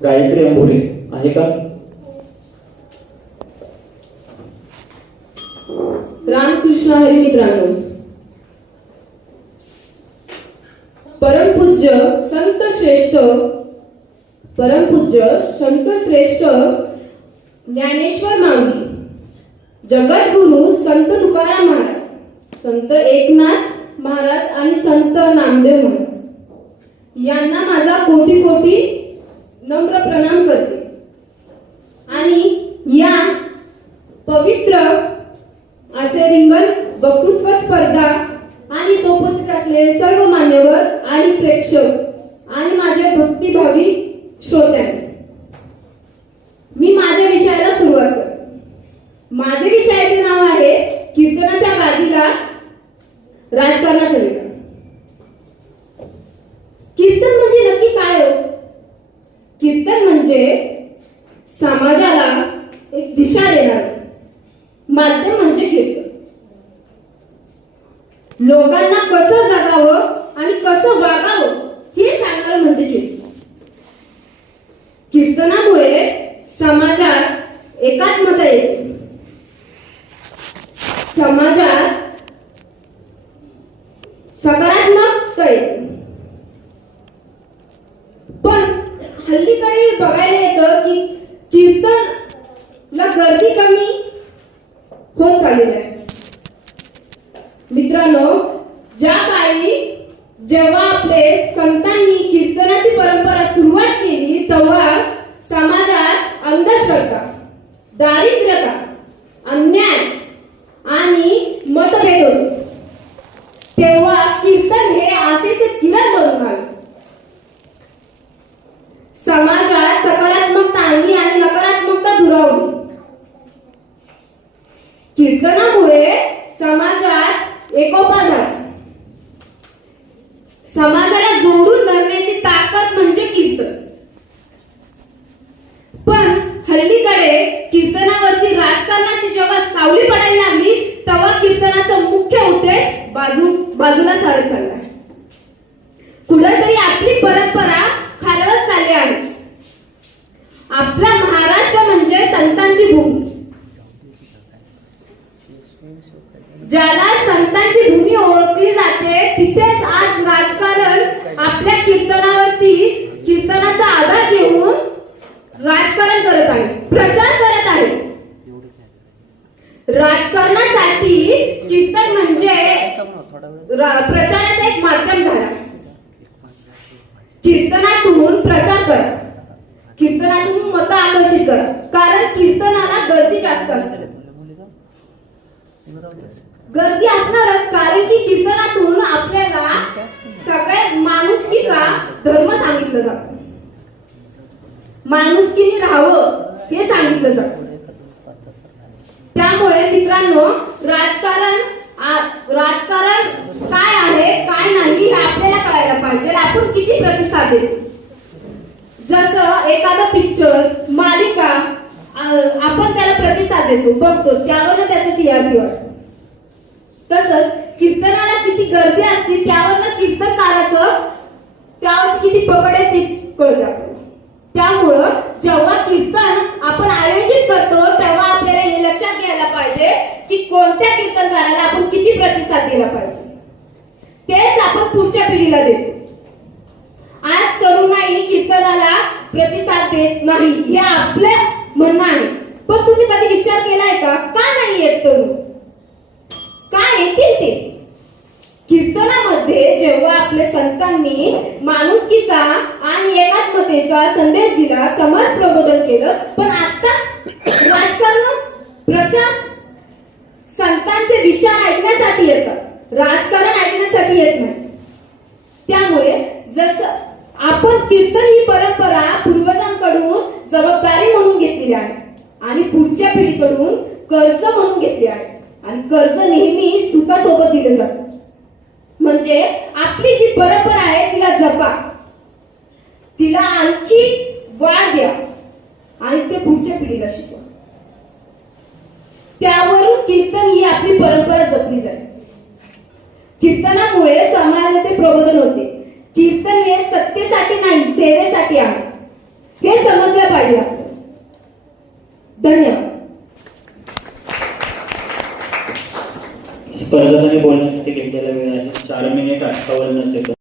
गायत्री अंभोरे आहे का? रामकृष्ण हरी मित्रांनो, परमपूज्य संत श्रेष्ठ ज्ञानेश्वर माऊली, जगद्गुरु संत तुकाराम महाराज, संत एकनाथ महाराज आणि संत नामदेव महाराज यांना माझा कोटी कोटी नम्र प्रणाम करते। आणि या पवित्र असे रिंगण वक्तृत्व स्पर्धा आणि तो उपस्थित असलेले सर्व मान्यवर आणि प्रेक्षक आणि माझे भक्तिभावी श्रोत्यांनी मी माझ्या विषयाला सुरुवात करते। माझे विषयाचे नाव आहे कीर्तनाच्या गादीला राजकारणाचा विकास। कीर्तन म्हणजे नक्की काय हो? कीर्तन म्हणजे समाजाला एक दिशा देणार माध्यम म्हणजे कीर्तन। लोकांना कसं जगावं आणि कसं वागावं हे सांगणार म्हणजे कीर्तन। कीर्तनामुळे समाजात एकात्मता येते, समाजात सकारात्मकता येते। पण हल्लीकडे बघायला येतं की कीर्तनला गर्दी कमी होत चाललेली आहे। मित्रांनो, ज्या काळी जेव्हा आपले संतांनी कीर्तनाची परंपरा सुरुवात केली तेव्हा समाजात अंधश्रद्धा, दारिद्र्यता, अन्याय आणि मतभेद होते। तेव्हा कीर्तन हे आशेचे किरण बनून आले। समाजात सकारात्मकता आणली आणि नकारात्मकता दुरावली। कीर्तनामुळे समाजात एकोपा झाला। समाजाला जोडून धरण्याची ताकद म्हणजे कीर्तन। पण हल्लीकडे कीर्तनावरती राजकारणाची जेव्हा सावली पडायला लागली तेव्हा कीर्तनाचा मुख्य उद्देश बाजूला सारत चालला आहे। कुठेतरी आपली परंपरा खालवत चालली आहे। आपला महाराष्ट्र म्हणजे संतांची भूमी। ज्याला संतांची भूमी ओळखली जाते तिथेच आज राजकारण आपल्या कीर्तनाचा आधार घेऊन राजकारण करत आहे, प्रचार करत आहे। राजकारणासाठी कीर्तन म्हणजे प्रचाराचा एक माध्यम झाला। कीर्तनातून प्रचार करा, कीर्तनातून मतं आकर्षित करा, कारण कीर्तनाला गर्दी जास्त असते। गर्दी असणारच, कारण की कीर्तनातून आपल्याला सगळ्या माणुसकीचा धर्म सांगितलं जातं, माणुसकीने राहावं हे सांगितलं जातं। त्यामुळे मित्रांनो, राजकारण काय आहे काय नाही हे आपल्याला कळायला पाहिजे। आपण किती प्रतिसाद देतो, जसं एखादा पिक्चर, मालिका आपण त्याला प्रतिसाद देतो, बघतो, त्यावर त्याचं टीआरपी वाढतं। तसंच कीर्तनाला किती गर्दी असते त्यावर कीर्तनकाराचं त्यावर किती पकड आहे ते कळतं आपल्याला। त्यामुळं जेव्हा कीर्तन आपण आयोजित करतो तेव्हा आपल्याला हे लक्षात घ्यायला पाहिजे की कोणत्या कीर्तनकाराला आपण किती प्रतिसाद दिला पाहिजे, तेच आपण पुढच्या पिढीला देतो। आज तरुणाई कीर्तनाला प्रतिसाद देत नाही हे आपलं म्हणणं आहे, पण तुम्ही कधी विचार केलाय का नाही येत तरुण? काय येतील ते? कीर्तनामध्ये जेव्हा आपल्या संतांनी माणुसकीचा आणि एकात्मतेचा संदेश दिला, समाज प्रबोधन केलं, पण आता राजकारण, प्रचार, संतांचे विचार ऐकण्यासाठी येतात, राजकारण ऐकण्यासाठी येत नाही। त्यामुळे जसं आपण कीर्तन ही परंपरा पूर्वजांकडून जबाबदारी म्हणून घेतलेली आहे आणि पुढच्या पिढीकडून कर्ज म्हणून घेतले आहे, आणि कर्ज नेहमी सुखासोबत दिले जाते। म्हणजे आपली जी परंपरा आहे तिला जपा, तिला आणखी वाढ द्या आणि ते पुढच्या पिढीला शिकवा। त्यावरून कीर्तन ही आपली परंपरा जपली जाते। कीर्तनामुळे समाजाचे प्रबोधन होते। कीर्तन हे सत्तेसाठी नाही, सेवेसाठी आहे. हे समजलं पाहिजे आपल्याला. धन्यवाद. स्पर्धकांनी बोलण्यासाठी घेतलेला वेळ आहे 4 मिनिट 58 सेकंद.